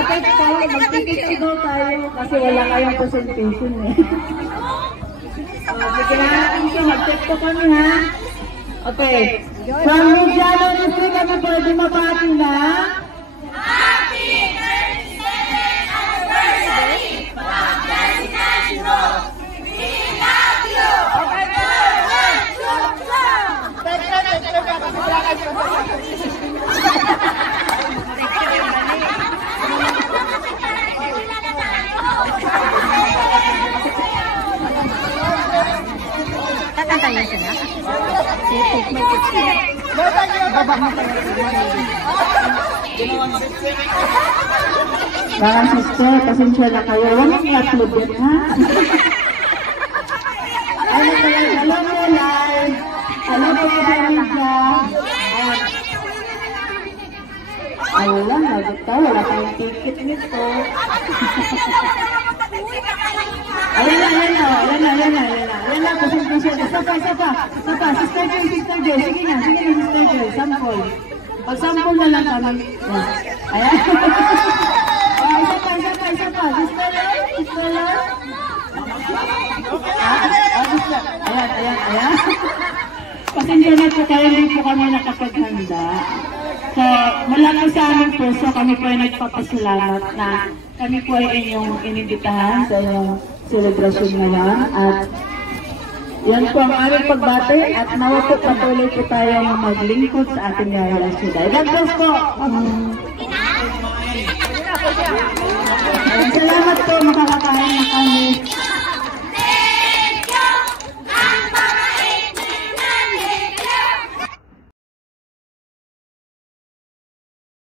Dapat magtititigaw tayo kasi wala kayong presentation eh. Sige na natin siya, mag-check kami ha. Okay. From Mediano District kami pwede mapati na. Happy 37th anniversary from President Rose. We love you! Tatantay siya na? Mga sister, pasensya na kayo. Walang i-upload yan, ha? Ano pala? Hello mo live. Hello po po kami dyan. Wala, nagita. Wala tayong ticket nito. Ayan na. Pasensya. Isa pa. Sister Joy. Sige na, Sister Joy. Sample. Pag-sample na lang kami. Ayan. Isa pa. Sister Lord. Ayan. Pasensya na po kayo, hindi po kami nakapaghanda. So, mula po sa aming puso, kami po ay nagpapasalamat na kami po ay inyong inibitahan sa inyong celebration ngayon. At yan po ang aming pagbate at nawa po patuloy po tayong maglingkod sa ating ngayon sila. God bless po! Salamat po, makakakain na kami.